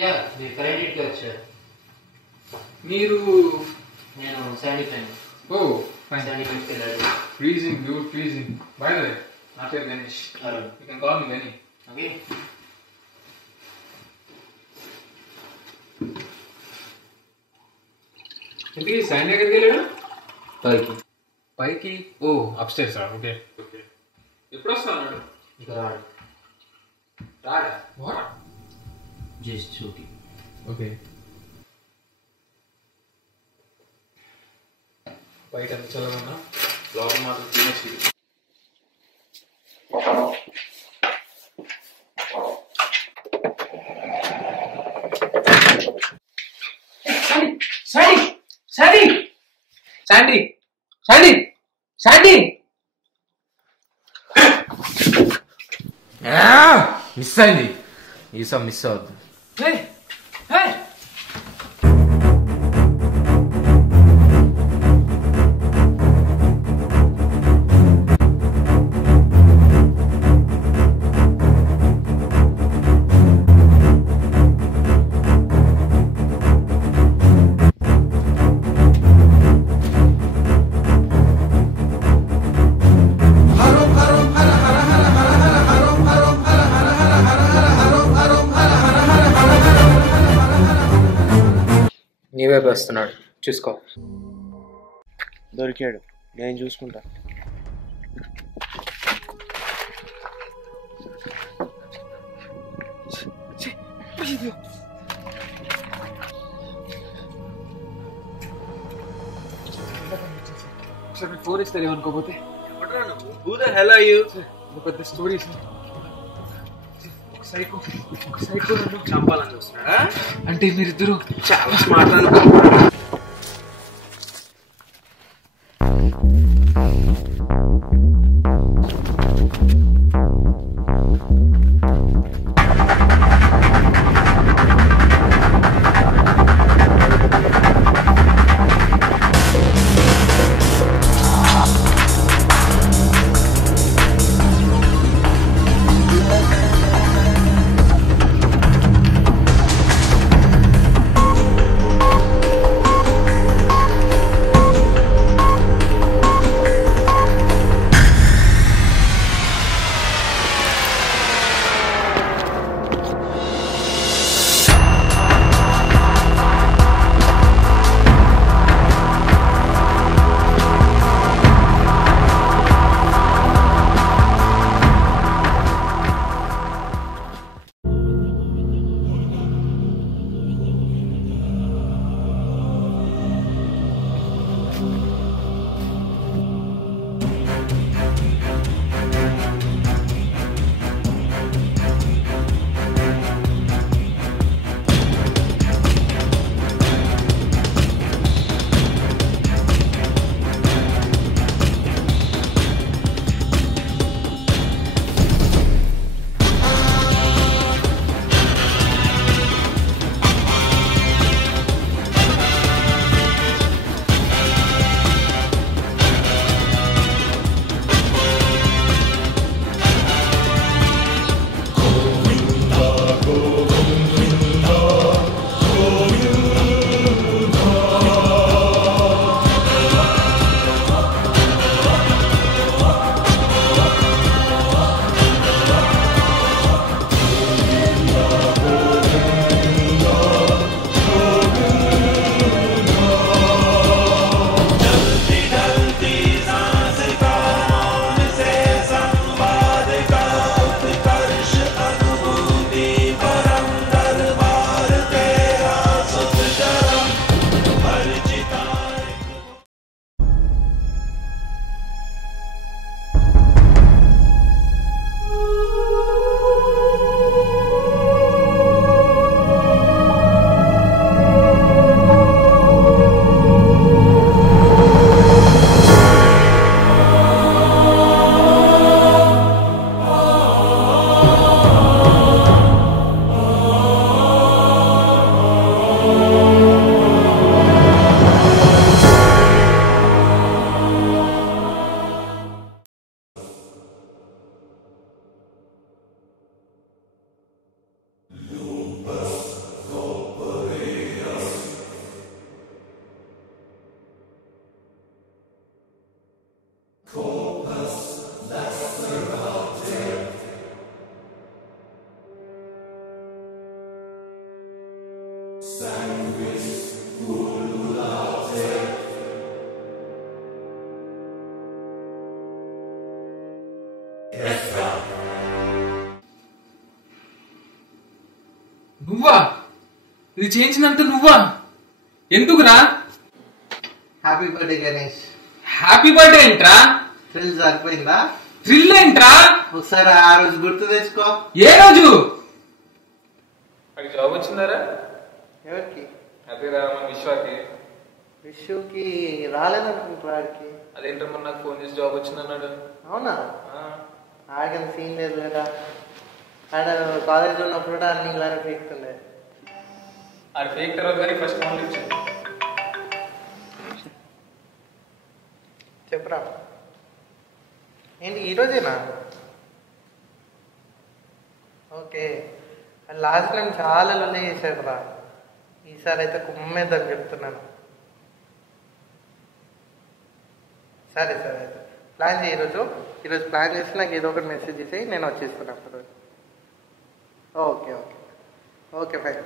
Yeah మీరు కరెక్ట్గా వచ్చారు. మీరు నేను Sandy friend. Oh fine. Sandy ఫ్రెండ్కి వెళ్ళాడు. Freezing dude freezing. By the way నా పేరు Ganesh. You can call me Gani. Okay. ఇంతకీ శాండీ ఎక్కడికి వెళ్ళాడు? పైకి. పైకి? ఓ అప్స్టైర్స్ రా. Okay okay. ఎప్పుడు వస్తా అన్నాడు? ఇంకా రాడు. రాడా? వాట్? జస్ట్ చూకి. ఓకే. బయట చదవన్నా లోపల మాత్రం తినేసి. Sandy Sandy Sandy Sandy miss అయింది. ఈసారి మిస్ అవద్దు. నీవే వస్తున్నాడు, చూసుకో. దొరికాడు, నేను చూసుకుంటా. ఫోన్ ఇస్తారు ఏమనుకోపోతే. పెద్ద స్టోరీ సైకో చంపాలని చూస్తున్నాడా? అంటే మీరిద్దరు చాలా స్మార్ట్ అనుకో. నువ్వా? ఇది చేయించినంత నువ్వా? ఎందుకురా? Happy birthday Ganesh. Happy birthday ఏంట్రా? థ్రిల్ సరిపోయిందా? థ్రిల్ ఏంట్రా? ఒకసారి ఆ రోజు గుర్తు తెచ్చుకో. ఏ రోజు? అడిగి జాబ్ వచ్చిందారా? ఎవరికి? అదేరా మన విశ్వాకి. విషుకి రాలేదనుకుంటా. ఆడికి అదేంటో మొన్న నాకు ఫోన్ చేసి జాబ్ వచ్చిందన్నాడు. అవునా? ఆడికి సీన్ లేదు కదా. ఆడ కాలేజ్లో ఉన్నప్పుడు కూడా అన్ని ఇలానే ఫీక్తుండే. అది ఫేక్ తర్వాత కానీ ఫస్ట్ ఫోన్ ఇచ్చాను. చెప్పరా ఏంటి ఈరోజేనా? ఓకే. లాస్ట్ టైం చాలా లొల్లి చేశాడు రా. ఈసారి అయితే కుమ్మేద్దని చెప్తున్నాను. సరే సరే అయితే ప్లాన్ చేయి. ఈరోజు ప్లాన్ చేసి నాకు ఏదో ఒకటి మెసేజ్ చేసి నేను వచ్చేస్తాను అప్పుడు. Okay okay okay fine.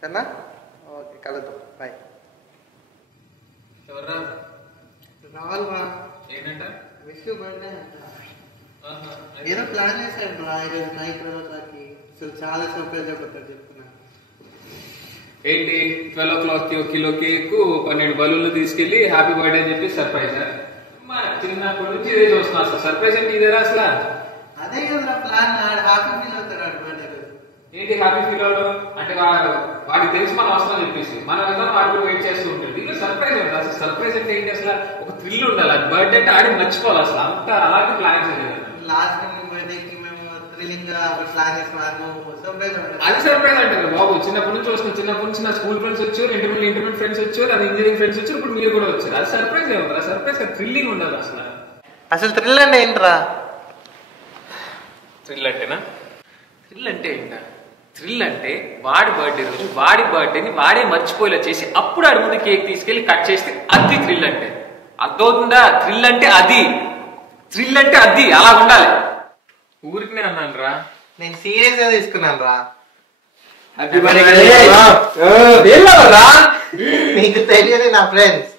సరేనా? ఓకే కలుద్దాం. బాయ్. ఎవర్రా? రావాలి రా. ఏంటంట? విష్ బర్త్డే ఏదో ప్లాన్ చేశాడు రా. ఈరోజు నైట్ రోజుకి అసలు చాలా సర్ప్రైజ్ అయిపోతాడు చెప్తున్నా. ఏంటి 12 o'clock కి 1 kilo కేక్ 12 బలూన్లు తీసుకెళ్లి హ్యాపీ బర్త్డే అని చెప్పి సర్ప్రైజ్. చిన్నప్పటి నుంచి ఇదే చూస్తున్నా. అసలు సర్ప్రైజ్ అంటే ఇదేరా అసలు? అదే కదా ప్లాన్. హ్యాపీ ఫీల్ అవుతాడు ఆడు బర్త్డే రోజు. ఏంటి హ్యాపీ ఫీల్ అవడం అంటే? వాడికి తెలిసి మన అవసరం చెప్పేసి మనం ఏదో వాడి కూడా వెయిట్ చేస్తూ ఉంటుంది. ఇంకా సర్ప్రైజ్ ఉంటుంది. అసలు సర్ప్రైజ్ అంటే ఏంటి? అసలు ఒక థ్రిల్ ఉండాలి. అది బర్త్డే అంటే ఆడి మర్చిపోవాలి. అసలు అంత అలాంటి ప్లాన్ చేయలేదు. లాస్ట్ టైం బర్త్డేకి మేము థ్రిల్లింగ్ గా ప్లాన్ చేసినాము. సర్ప్రైజ్ ఉంటుంది. అది సర్ప్రైజ్ అంటే బాబు. చిన్నప్పటి నుంచి వస్తున్నాం. చిన్నప్పటి నుంచి నా స్కూల్ ఫ్రెండ్స్ వచ్చారు, ఇంటర్మీడియట్ ఫ్రెండ్స్ వచ్చారు, అది ఇంజనీరింగ్ ఫ్రెండ్స్ వచ్చారు, ఇప్పుడు మీరు కూడా వచ్చారు. అది సర్ప్రైజ్ ఏముంది? ఆ సర్ప్రైజ్ థ్రిల్లింగ్ ఉండదు అసలు. అసలు థ్రిల్ అంటే ఏంట్రా? థ్రిల్ అంటేనా? థ్రిల్ అంటే ఏంటా? థ్రిల్ అంటే వాడి బర్త్డే రోజు వాడి బర్త్డేని వాడే మర్చిపోయేలా చేసి అప్పుడు ఆడి ముందు కేక్ తీసుకెళ్లి కట్ చేస్తే అది థ్రిల్ అంటే. అర్థమవుతుందా? థ్రిల్ అంటే అది. థ్రిల్ అంటే అది అలా ఉండాలి. ఊరికి నేను అన్నాను రా. నేను సీరియస్ గా తీసుకున్నాను రా. నీకు తెలియదు నా ఫ్రెండ్స్.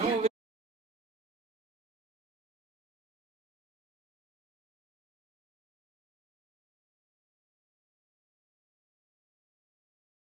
నువ్వు